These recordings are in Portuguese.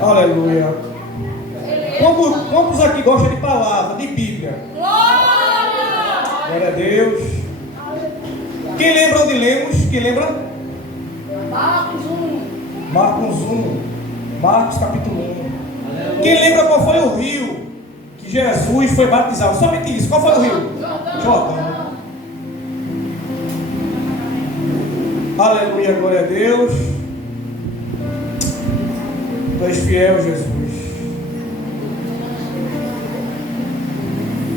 Aleluia. Quantos aqui gostam de palavra, de Bíblia? Glória a Deus. Quem lembra onde lemos? Quem lembra? Marcos 1. Marcos capítulo 1. Quem lembra qual foi o rio que Jesus foi batizado? Somente isso. Qual foi o rio? Jordão. Aleluia, glória a Deus. Tu és fiel, Jesus.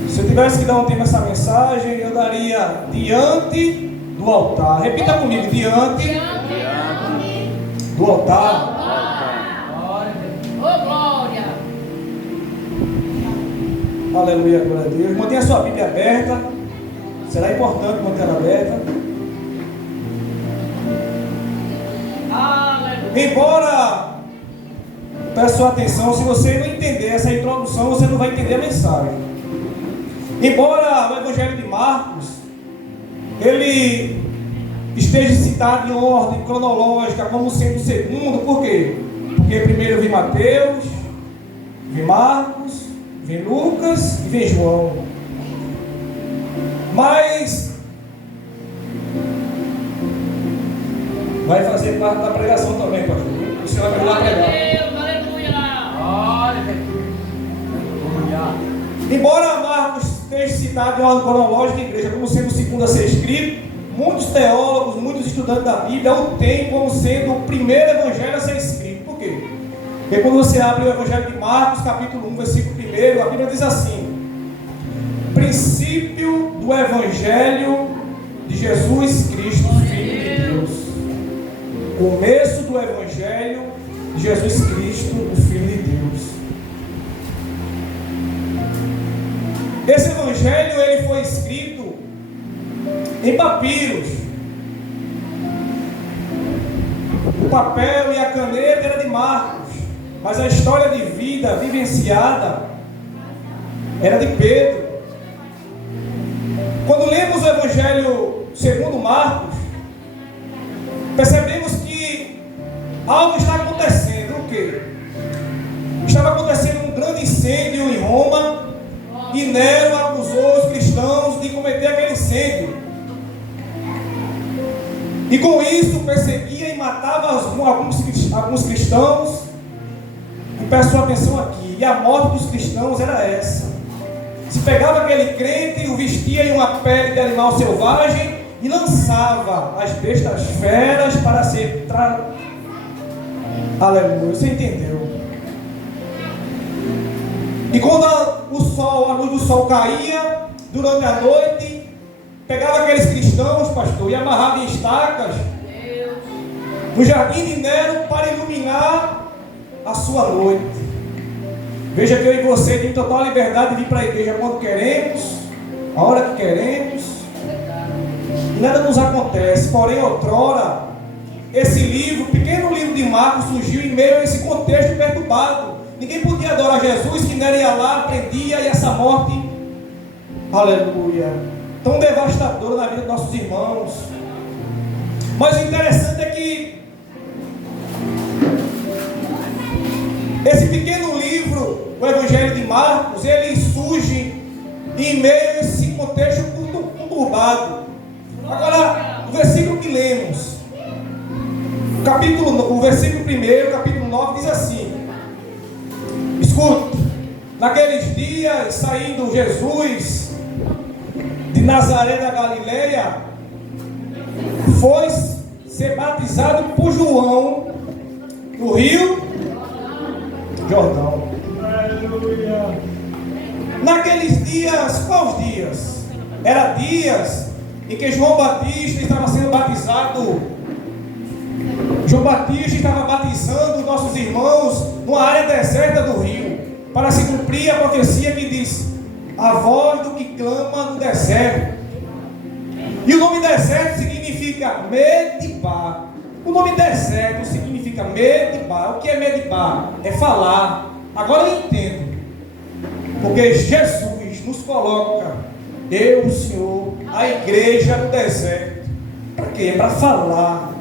Se eu tivesse que dar um tempo a essa mensagem, eu daria diante do altar. Repita comigo, diante do altar. Oh, glória. Aleluia, glória a Deus. Mantenha a sua Bíblia aberta. Será importante manter ela aberta. Embora, preste sua atenção, se você não entender essa introdução, você não vai entender a mensagem. Embora o Evangelho de Marcos, ele esteja citado em ordem cronológica como sendo o segundo, por quê? Porque primeiro vem Mateus, vem Marcos, vem Lucas e vem João. Mas vai fazer parte da pregação também, pastor. O senhor vai lá pregar. Embora Marcos esteja citado em ordem cronológica da igreja como sendo o segundo a ser escrito, muitos teólogos, muitos estudantes da Bíblia o têm como sendo o primeiro evangelho a ser escrito. Por quê? Porque quando você abre o Evangelho de Marcos, capítulo 1, versículo 1, a Bíblia diz assim: princípio do Evangelho de Jesus Cristo, Filho de Deus. Começo do Evangelho de Jesus Cristo, o Filho de Deus. Esse Evangelho ele foi escrito em papiros. O papel e a caneta era de Marcos, mas a história de vida vivenciada era de Pedro. Quando lemos o Evangelho segundo Marcos, percebemos que algo está acontecendo. O quê? Estava acontecendo um grande incêndio em Roma e Nero acusou os cristãos de cometer aquele incêndio. E com isso perseguia e matava alguns cristãos. E preste sua atenção aqui, e a morte dos cristãos era essa: se pegava aquele crente e o vestia em uma pele de animal selvagem e lançava as bestas feras para ser Aleluia, você entendeu? E quando a luz do sol caía durante a noite, pegava aqueles cristãos, pastor, e amarrava em estacas no jardim de Nero para iluminar a sua noite. Veja que eu e você temos total liberdade de vir para a igreja quando queremos, a hora que queremos, e nada nos acontece. Porém, outrora, esse livro, o pequeno livro de Marcos, surgiu em meio a esse contexto perturbado. Ninguém podia adorar Jesus, que Nero ia lá, prendia, e essa morte, aleluia, tão devastadora na vida dos nossos irmãos. Mas o interessante é que esse pequeno livro, o Evangelho de Marcos, ele surge em meio a esse contexto conturbado. Agora, o versículo que lemos, o versículo 1, capítulo 9, diz assim: escuta, naqueles dias, saindo Jesus de Nazaré da Galileia, foi ser batizado por João no rio Jordão. Aleluia. Naqueles dias, quais dias? Era dias em que João Batista estava sendo batizado. João Batista estava batizando nossos irmãos numa área deserta do rio, para se cumprir a profecia que diz: a voz do que clama no deserto. E o nome deserto significa Medibá. O nome deserto significa Medibá. O que é Medibá? É falar. Agora eu entendo, porque Jesus nos coloca, eu, o Senhor, a igreja no deserto. Para quê? Para falar.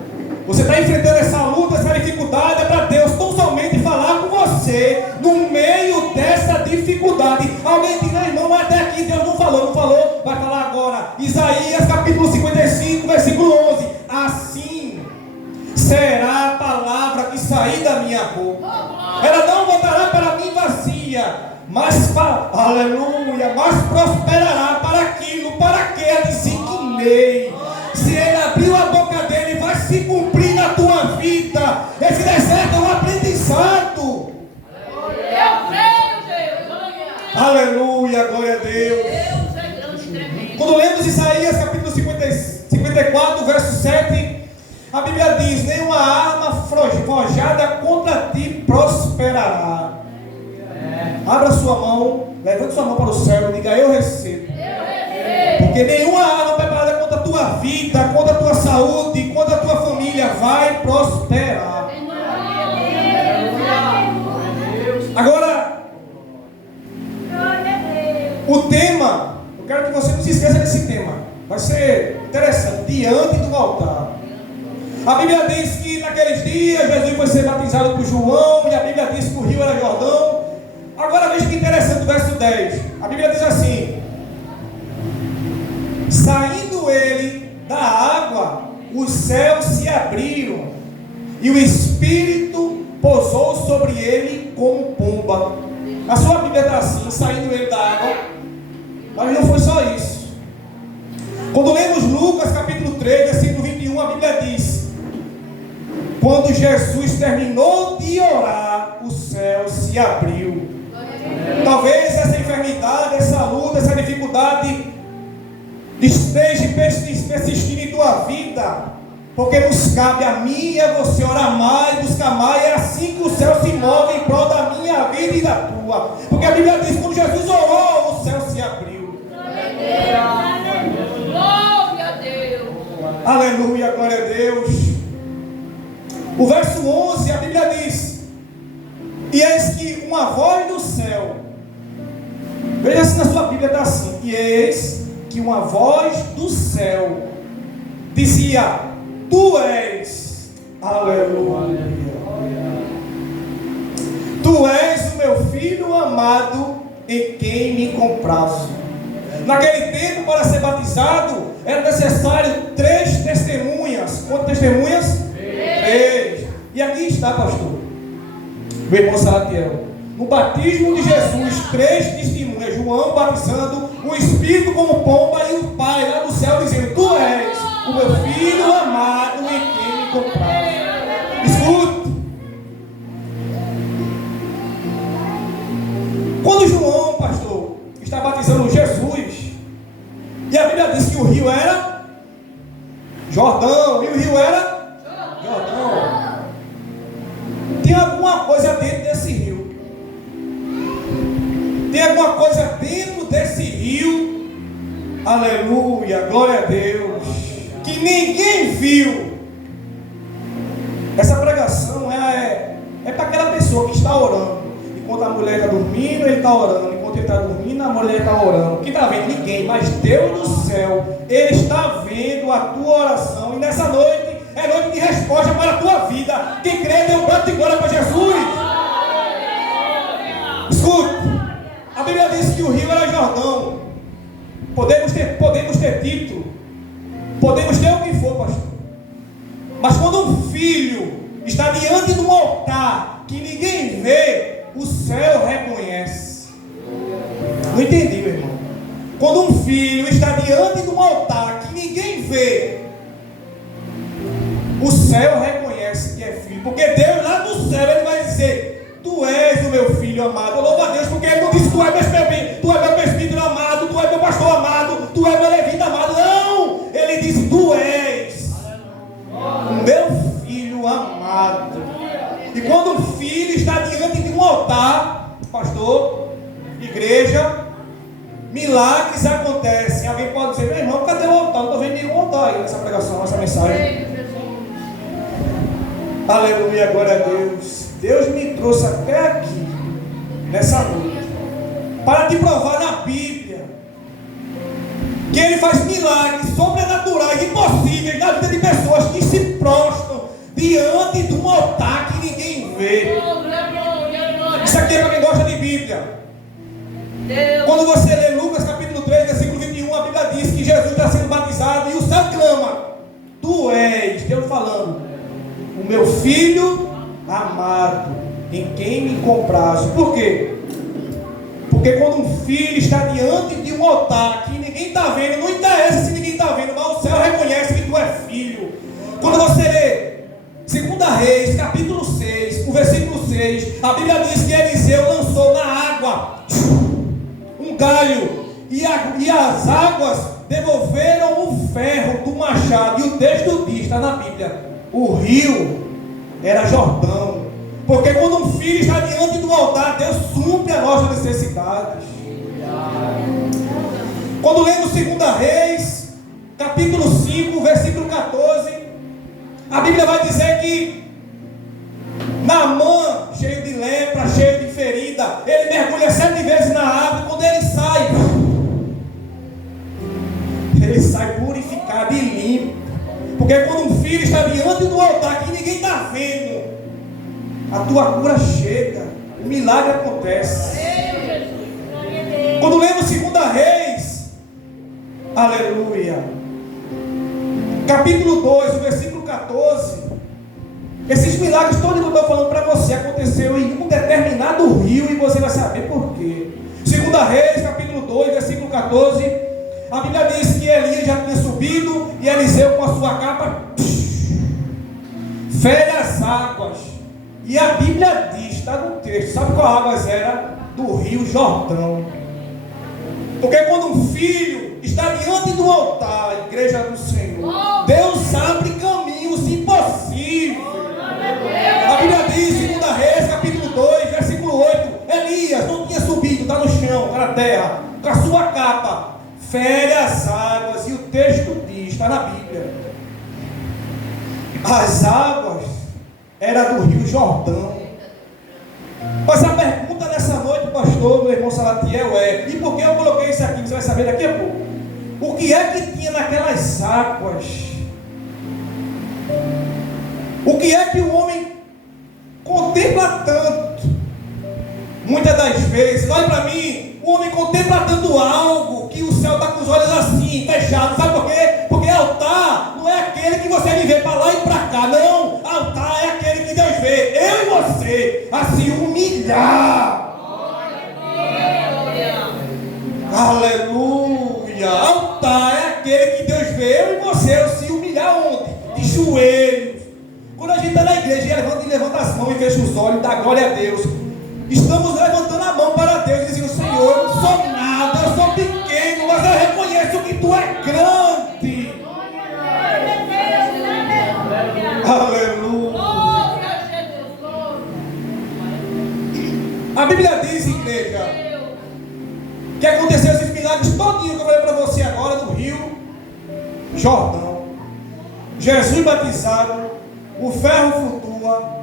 Você está enfrentando essa luta, essa dificuldade, é para Deus tão somente falar com você. você no meio dessa dificuldade. Alguém diz, meu irmão, até aqui Deus não falou, vai falar agora. Isaías capítulo 55, versículo 11. Assim será a palavra que sair da minha boca. Ela não voltará para mim vazia, mas aleluia, mas prosperará para aquilo, para que a designei. Se ele abriu a boca dele, vai se cumprir na tua vida. Esse deserto é um aprendizado. Eu creio, Deus. Aleluia, glória a Deus. Deus é grande e tremendo. Quando lemos Isaías capítulo 54, verso 7, a Bíblia diz: nenhuma arma forjada contra ti prosperará. Abra sua mão, levante sua mão para o céu e diga: eu recebo. Porque nenhuma arma preparada contra a tua vida, contra a tua saúde, contra a tua família vai prosperar. Agora, o tema, eu quero que você não se esqueça desse tema. Vai ser interessante, diante do altar. A Bíblia diz que naqueles dias Jesus foi ser batizado por João, e a Bíblia diz que o rio era Jordão. Agora veja que interessante o verso 10. A Bíblia diz assim: saindo ele da água, os céus se abriram, e o Espírito pousou sobre ele como pomba. A sua Bíblia está assim: saindo ele da água. Mas não foi só isso. Quando lemos Lucas capítulo 3, versículo 21, a Bíblia diz: quando Jesus terminou de orar, o céu se abriu. Talvez essa enfermidade, essa luta, essa dificuldade esteja persistindo em tua vida, porque nos cabe a mim e a você orar mais, buscar mais. É assim que o céu se move em prol da minha vida e da tua. Porque a Bíblia diz que quando Jesus orou, o céu se abriu. Glória a Deus. Aleluia, glória a Deus. O verso 11, a Bíblia diz: e eis que uma voz do céu, veja se na sua Bíblia está assim: e eis que uma voz do céu dizia: tu és, aleluia, tu és o meu filho amado, em quem me comprazo. Naquele tempo, para ser batizado, era necessário 3 testemunhas. Quantas testemunhas? 3. E aqui está, pastor, meu irmão Salatiel, no batismo de Jesus, 3 testemunhas: João batizando, o Espírito como pomba, e o Pai lá do céu dizendo: tu és o meu filho amado, em quem me comprazo. Escute. Quando João, pastor, está batizando Jesus, e a Bíblia diz que o rio era Jordão, e o rio era Jordão. Tem alguma coisa dentro desse rio. Tem alguma coisa dentro desse rio. Aleluia, glória a Deus. Que ninguém viu. Essa pregação é para aquela pessoa que está orando. Enquanto a mulher está dormindo, ele está orando. Enquanto ele está dormindo, a mulher está orando. Quem está vendo? Ninguém. Mas Deus do céu, Ele está vendo a tua oração. E nessa noite é noite de resposta para a tua vida. Quem crê, dê um canto de glória para Jesus. Escute. A Bíblia diz que o rio era Jordão. Podemos ter título. Podemos ter o que for, pastor. Mas quando um filho está diante de um altar que ninguém vê, o céu reconhece. Não entendi, meu irmão. Quando um filho está diante de um altar que ninguém vê, o céu reconhece que é filho. Porque Deus lá no céu, Ele vai dizer: tu és o meu filho amado. Eu louvo a Deus, porque Ele não disse: tu és meu presbítero amado, tu és meu pastor amado, tu és meu levita amado. Não! Ele disse: tu és o meu filho amado. E quando um filho está diante de um altar, pastor, igreja, milagres acontecem. Alguém pode dizer: meu irmão, cadê o altar? Não estou vendo nenhum altar aí nessa pregação, nessa mensagem. Aleluia, glória a Deus. Deus me trouxe até aqui, nessa noite, para te provar na Bíblia que Ele faz milagres sobrenaturais, impossíveis, na vida de pessoas que se prostram diante de um altar que ninguém vê. Isso aqui é para quem gosta de Bíblia. Deus. Quando você lê Lucas capítulo 3, versículo 21, a Bíblia diz que Jesus está sendo batizado e o céu clama: Tu és, Deus falando, o meu filho amado, em quem me compraste. Por quê? Porque quando um filho está diante de um altar que ninguém está vendo, não interessa se ninguém está vendo, mas o céu reconhece que tu é filho. Quando você lê 2 Reis, capítulo 6, o versículo 6, a Bíblia diz que Eliseu lançou na água um galho, e as águas devolveram o ferro do machado. E o texto diz, está na Bíblia, o rio era Jordão. Porque quando um filho está diante do altar, Deus supre as nossas necessidades. Quando lemos 2 Reis, capítulo 5, versículo 14, a Bíblia vai dizer que Naamã, cheio de lepra, cheio de ferida, ele mergulha 7 vezes na água, e quando ele sai purificado e limpo. Porque quando um filho está diante do altar que ninguém está vendo, a tua cura chega, o milagre acontece. Quando lemos 2 Reis, aleluia, capítulo 2, o versículo 14, esses milagres todos que eu estou falando para você aconteceu em um determinado rio, e você vai saber por quê. 2 Reis, capítulo 2, versículo 14, a Bíblia diz que Elias já tinha subido, e Eliseu com a sua capa fere as águas. E a Bíblia diz, está no texto, sabe qual águas era? Do rio Jordão. Porque quando um filho está diante do altar, a igreja do Senhor, Deus abre caminhos impossíveis. A Bíblia diz, 2 Reis, capítulo 2, versículo 8, Elias não tinha subido, está no chão, está na terra, com a sua capa, fere as águas, e o texto diz, está na Bíblia, as águas eram do rio Jordão. Mas a pergunta nessa noite, pastor, meu irmão Salatiel, é: e por que eu coloquei isso aqui? Você vai saber daqui a pouco. O que é que tinha naquelas águas? O que é que o homem contempla tanto? Muitas das vezes, olha para mim, o homem contempla tanto algo que o céu está com os olhos assim, fechados. Sabe por quê? Porque altar não é aquele que você vê para lá e para cá. Não, altar é aquele que Deus vê eu e você a se humilhar. Aleluia. Altar é aquele que Deus vê eu e você a se humilhar onde? De joelhos. Quando a gente está na igreja e levanta as mãos e fecha os olhos e dá glória a Deus, estamos levantando a mão para Deus, dizendo: Senhor, eu não sou nada, eu sou pequeno, mas eu reconheço que Tu é grande. Aleluia. A Bíblia diz, igreja, que aconteceu esses milagres todinho que eu falei para você agora no rio Jordão. Jesus batizado, o ferro flutua,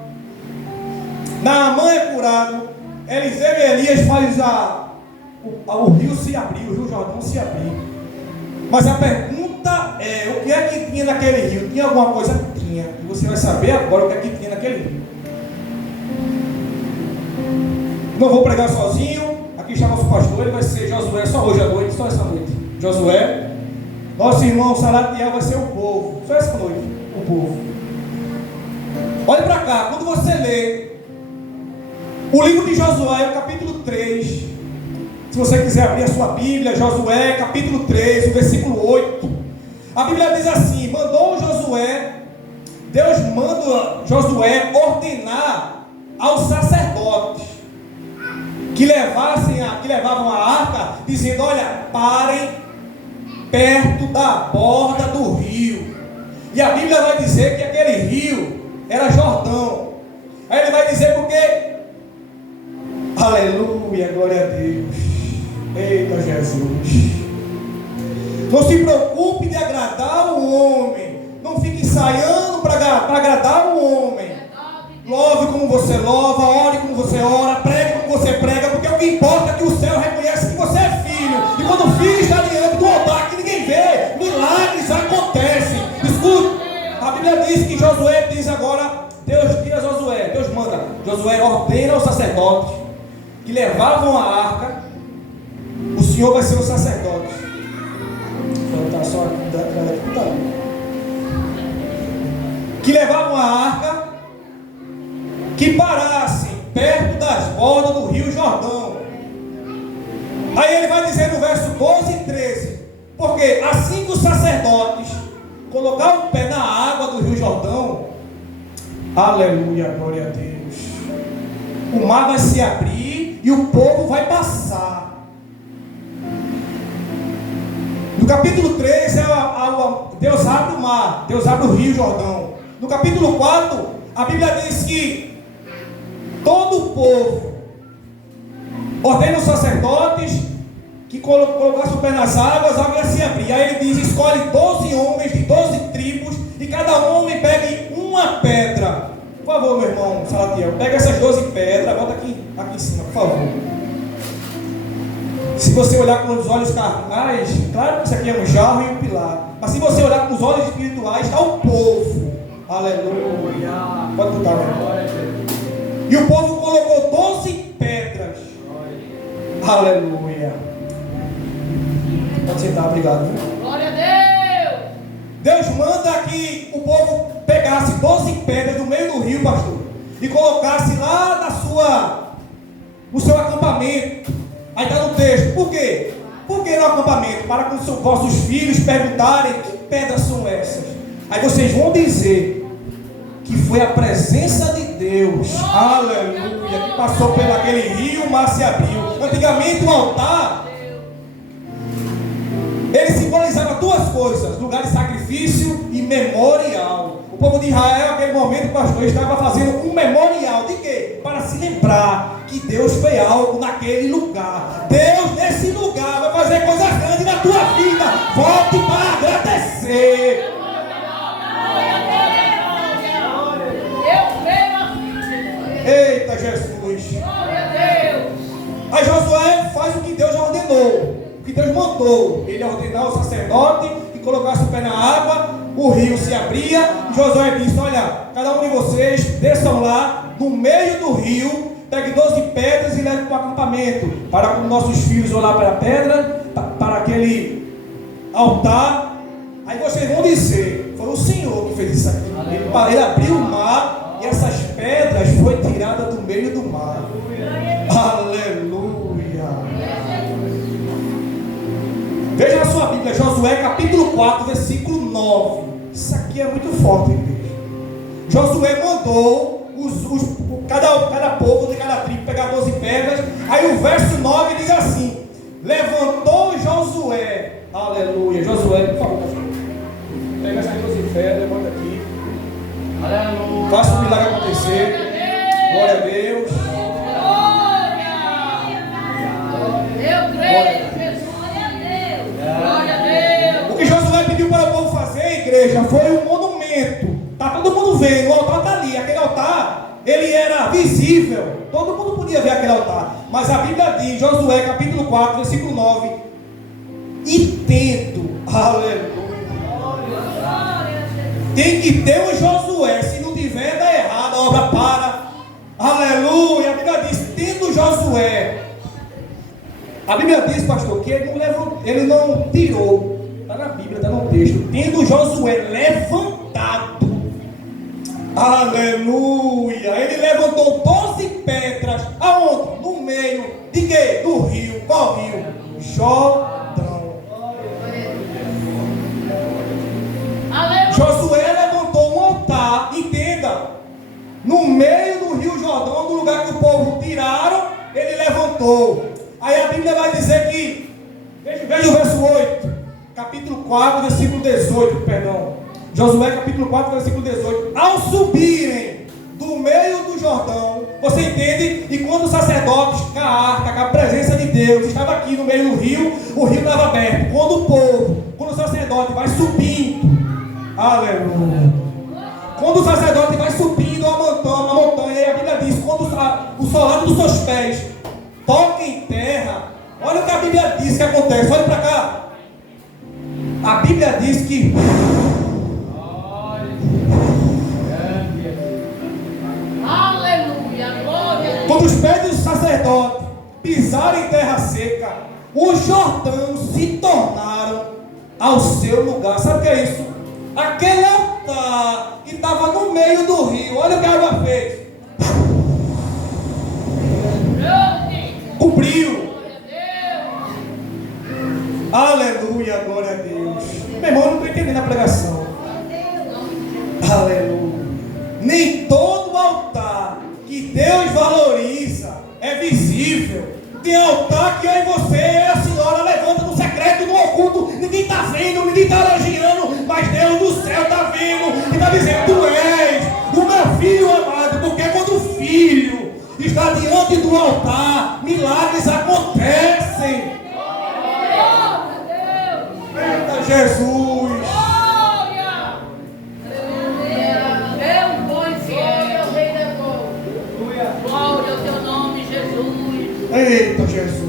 Naamã é curado, Eliseu e Elias faz o rio se abrir, o rio Jordão se abrir. Mas a pergunta é: o que é que tinha naquele rio? Tinha alguma coisa? Tinha. E você vai saber agora o que é que tinha naquele rio. Não vou pregar sozinho. Aqui está nosso pastor, ele vai ser Josué, só hoje à noite, só essa noite. Josué, nosso irmão Salatiel vai ser o povo, só essa noite, o povo. Olhe para cá, quando você lê o livro de Josué, o capítulo 3, se você quiser abrir a sua Bíblia, Josué, capítulo 3, o versículo 8, a Bíblia diz assim: mandou Josué, Deus manda Josué ordenar aos sacerdotes que levavam a arca, dizendo: olha, parem perto da borda do rio. E a Bíblia vai dizer que aquele rio era Jordão. Aí ele vai dizer porque, aleluia, glória a Deus, eita Jesus, não se preocupe de agradar o homem, não fique ensaiando para agradar o homem. Love como você louva, ore como você ora, pregue como você prega, porque o que importa é que o céu reconhece que você é filho. E quando o filho está diante do altar que ninguém vê, milagres acontecem. Escute, a Bíblia diz que Josué diz agora, Deus diz a Josué, Deus manda, Josué ordena aos sacerdotes que levavam a arca, o Senhor vai ser o sacerdote. Vou só aqui, que levavam a arca, que parassem perto das bordas do rio Jordão. Aí ele vai dizer no verso 12 e 13, porque assim que os sacerdotes colocar o pé na água do rio Jordão, aleluia, glória a Deus, o mar vai se abrir e o povo vai passar. No capítulo 3, Deus abre o mar, Deus abre o rio Jordão. No capítulo 4, a Bíblia diz que todo o povo ordena os sacerdotes que colocassem o pé nas águas, a água se abrir. Aí ele diz: escolhe 12 homens de 12 tribos, e cada homem pegue uma pedra. Por favor, meu irmão Salatiel, pega essas 12 pedras, bota aqui em cima, por favor. Se você olhar com os olhos carnais, claro que isso aqui é um jarro e um pilar, mas se você olhar com os olhos espirituais, está o povo. Aleluia. Pode botar, meu irmão. E o povo colocou 12 pedras. Aleluia. Pode sentar, obrigado. Glória a Deus. Deus manda que o povo pegasse 12 pedras no meio do rio, pastor, e colocasse lá no seu acampamento. Aí está no texto. Por quê? Por que no acampamento? Para que os vossos filhos perguntarem: que pedras são essas? Aí vocês vão dizer que foi a presença de Deus, aleluia, que passou por aquele rio, o mar se abriu. Antigamente o altar, ele simbolizava duas coisas: lugar de sacrifício e memorial. O povo de Israel, naquele momento, o pastor estava fazendo um memorial de quê? Para se lembrar que Deus fez algo naquele lugar. Deus nesse lugar vai fazer coisas grandes na tua vida. Volte para agradecer. Eita Jesus. Aí Josué faz o que Deus ordenou, o que Deus mandou. Ele ordenou ao sacerdote que colocasse o pé na água, o rio se abria, e Josué disse: olha, cada um de vocês desçam lá no meio do rio, pegue 12 pedras e leve para o acampamento, para que nossos filhos olhar para a pedra, para aquele altar. Aí vocês vão dizer: foi o Senhor que fez isso aqui. Ele abriu o mar, e essas pedras foi tirada do meio do mar. Aleluia. Veja na sua Bíblia, Josué capítulo 4, versículo 9. Isso aqui é muito forte, igreja. Josué mandou cada povo de cada tribo pegar 12 pedras. Aí o verso 9 diz assim: levantou Josué, aleluia. Josué, por favor, pega essas 12 pedras, levanta aqui. Aleluia. Faça o milagre acontecer. Glória a Deus. Eu creio, Jesus. Glória a Deus. O que Josué pediu para o povo fazer, igreja, foi um monumento. Está todo mundo vendo, o altar está ali. Aquele altar, ele era visível. Todo mundo podia ver aquele altar. Mas a Bíblia diz, Josué capítulo 4, versículo 9: e tendo, aleluia. Tem que ter um Josué. Se não tiver, dá errado, a obra para. Aleluia. A Bíblia diz: tendo Josué. A Bíblia diz, pastor, que ele não tirou. Está na Bíblia, está no texto. Tendo Josué levantado. Aleluia. Ele levantou 12 pedras. Aonde? No meio de quê? Do rio. Qual rio? Jordão. Josué levantou um altar, entenda, no meio do rio Jordão, no lugar que o povo tiraram, ele levantou. Aí a Bíblia vai dizer que, veja o verso 8, capítulo 4, versículo 18, perdão. Josué capítulo 4, versículo 18. Ao subirem do meio do Jordão, você entende? E quando os sacerdotes, com a arca, com a presença de Deus, estava aqui no meio do rio, o rio estava aberto. Quando o sacerdote vai subindo, aleluia. Quando o sacerdote vai subindo a montanha, aí a Bíblia diz: quando o solado dos seus pés toca em terra, olha o que a Bíblia diz que acontece. Olha para cá. A Bíblia diz que aleluia, glória. quando os pés do sacerdote pisaram em terra seca, os Jordãos se tornaram ao seu lugar. Sabe o que é isso? Aquele altar que estava no meio do rio, olha o que a água fez. Cobriu. Aleluia, glória a Deus. Meu irmão, eu não estou entendendo a pregação. Aleluia. Nem todo altar que Deus valoriza é visível. Tem altar que eu e você, a senhora levanta no secreto, no oculto, ninguém está vendo, ninguém está elogiando, mas Deus do céu está vendo e está dizendo: tu és o meu filho amado. Porque quando o filho está diante do altar, milagres acontecem. Eita Jesus! Eita Jesus!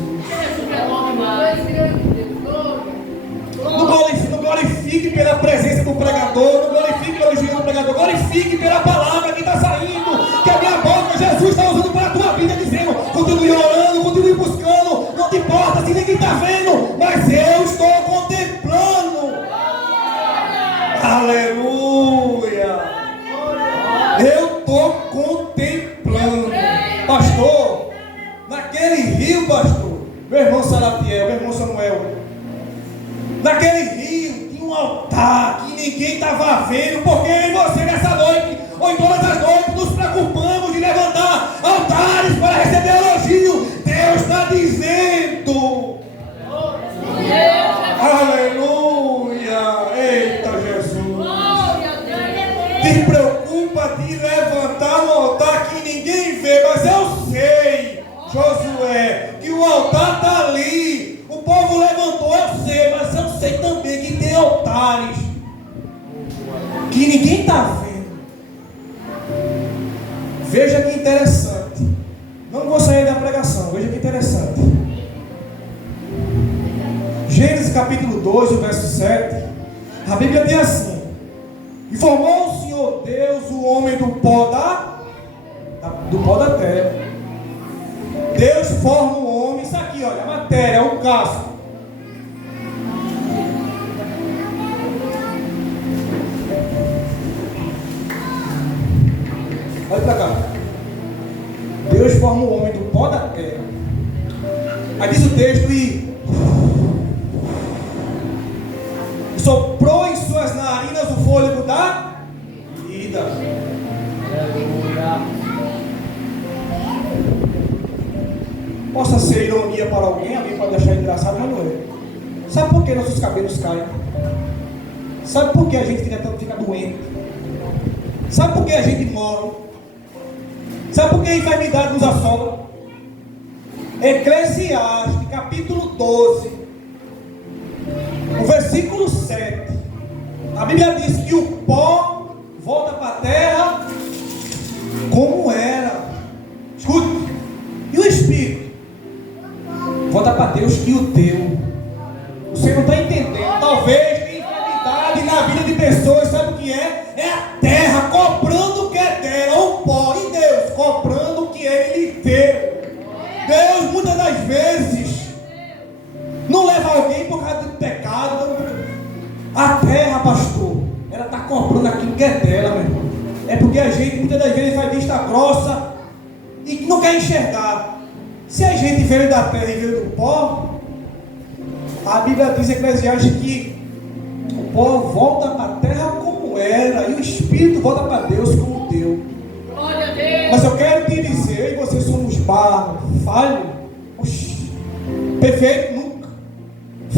Não glorifique pela presença do pregador, não glorifique pelo elogio do pregador, glorifique pela palavra que está saindo, que a minha boca, Jesus está usando para a tua vida, dizendo: continue orando, continue buscando, não te importa se ninguém está vendo, mas eu estou contemplando. Aleluia! Eu estou contemplando. Pastor, naquele rio, pastor, meu irmão Salatiel, meu irmão Samuel, naquele rio tinha um altar que ninguém estava vendo, porque eu e você nessa noite, ou em todas as noites, nos preocupamos de levantar altares para receber elogio. Deus está dizendo: aleluia, eita Jesus, te preocupa de levantar um altar que ninguém vê, mas eu sei, Josué, que o altar está ali. O povo levantou, eu sei, mas eu sei também que tem altares que ninguém está vendo. Veja que interessante. Não vou sair da pregação, veja que interessante. Gênesis capítulo 2, o verso 7. A Bíblia diz assim: e formou o Senhor Deus o homem do pó da terra. Deus forma o homem, isso aqui, olha, a matéria, o casco. Olha para cá. Deus forma o homem do pó da terra. Aí diz o texto: e soprou em suas narinas o fôlego da vida. Possa ser ironia para alguém pode achar engraçado, mas não é. Sabe por que nossos cabelos caem? Sabe por que a gente fica doente? Sabe por que a gente morre? Sabe por que a enfermidade nos assola? Eclesiastes capítulo 12, o versículo 7. A Bíblia diz que o pó volta para a terra como era. Escute. E o Espírito volta para Deus que o deu. Você não está entendendo. Talvez tenha enfermidade na vida de pessoas. Sabe o que é? É a terra cobrando o que é dela, o pó. E Deus cobrando o que Ele lhe deu. Deus muitas das vezes não leva alguém por causa do pecado. A terra, pastor, ela está cobrando aquilo que é dela, meu irmão. É porque a gente muitas das vezes faz vista grossa e não quer enxergar. Se a gente veio da terra e veio do pó, a Bíblia diz em Eclesiastes que o pó volta para a terra como era e o Espírito volta para Deus como deu. Mas eu quero te dizer, eu e você somos barro, falho, perfeito nunca,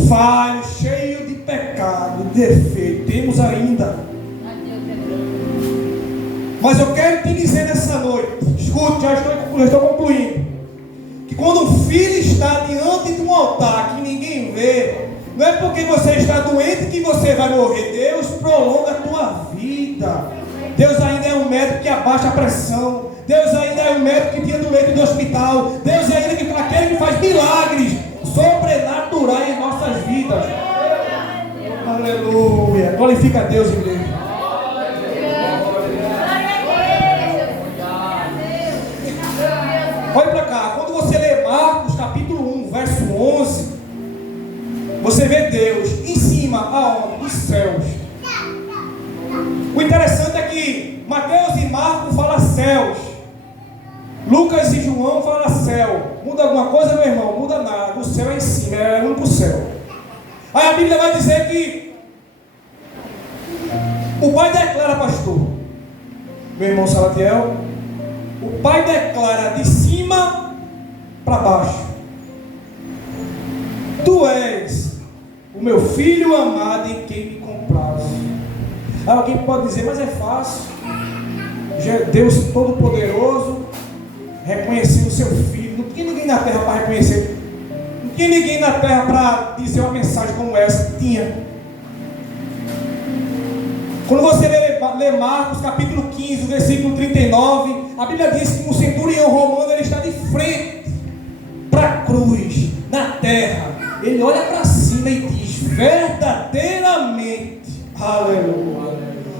falho, cheio de pecado, de defeito, temos ainda. Mas eu quero te dizer nessa noite, escute, já estou concluindo, que quando um filho está diante de um altar que ninguém vê, não é porque você está doente que você vai morrer. Deus prolonga a tua vida. Deus ainda é um médico que abaixa a pressão. Deus ainda é um médico que tira do leito do hospital. Deus ainda é aquele que faz milagres sobrenaturais em nossas vidas. Aleluia. Glorifica a Deus, igreja. Olha para cá. Quando você lê Marcos capítulo vê Deus em cima, aonde? Dos céus. O interessante é que Mateus e Marcos falam céus, Lucas e João falam céu. Muda alguma coisa, meu irmão? Muda nada. O céu é em cima, é o único céu. Aí a Bíblia vai dizer que o Pai declara, pastor, meu irmão Salatiel, o Pai declara de cima para baixo: Tu és o meu filho amado em quem me compraste. Aí alguém pode dizer, mas é fácil. Deus Todo-Poderoso reconhecer o seu filho. Não tinha ninguém na terra para reconhecer. Não tinha ninguém na terra para dizer uma mensagem como essa. Tinha. Quando você lê Marcos capítulo 15, versículo 39, a Bíblia diz que um centurião romano ele está de frente para a cruz, na terra. Ele olha para cima e diz: verdadeiramente, aleluia,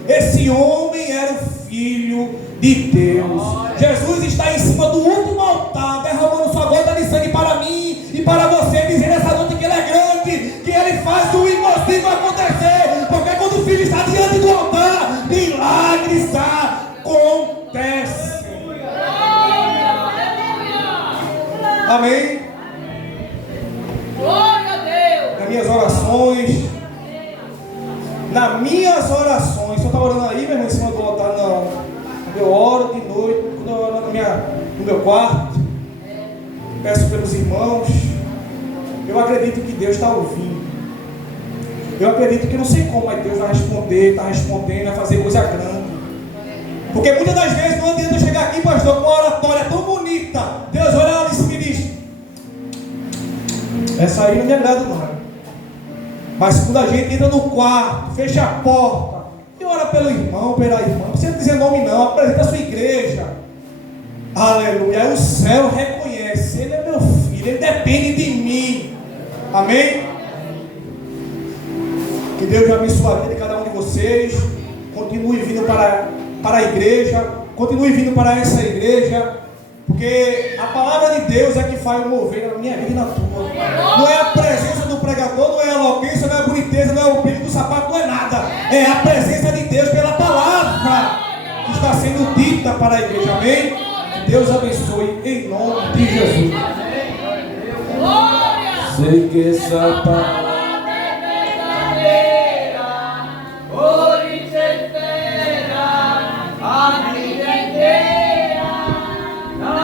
esse homem era o Filho de Deus. Jesus está em cima do último altar, derramando sua gota de sangue para mim e para você, dizendo essa noite que Ele é grande, que Ele faz o impossível acontecer, porque quando o Filho está diante do altar, milagres acontecem. Amém? Glória a Deus. Nas minhas orações, se eu estava orando aí, meu irmão, em cima do altar, não. Eu oro de noite, quando eu oro no meu quarto, peço pelos irmãos. Eu acredito que Deus está ouvindo. Eu acredito que não sei como, mas Deus vai responder, está respondendo, vai fazer coisa grande. Porque muitas das vezes não adianta eu chegar aqui, pastor, com uma oratória tão bonita. Deus olha lá em cima e diz: essa aí não me agrada não. Mas quando a gente entra no quarto, fecha a porta e ora pelo irmão, pela irmã, não precisa dizer nome não, apresenta a sua igreja, aleluia, aí o céu reconhece: ele é meu filho, ele depende de mim. Amém? Que Deus abençoe a vida de cada um de vocês. Continue vindo para a igreja, continue vindo para essa igreja, porque a palavra de Deus é que faz mover na minha vida e na tua. Não é a presença do pregador, não é a eloquência, não é a boniteza, não é o brilho do sapato, não é nada. É a presença de Deus pela palavra que está sendo dita para a igreja. Amém? Que Deus abençoe em nome de Jesus. Glória. Sei que essa palavra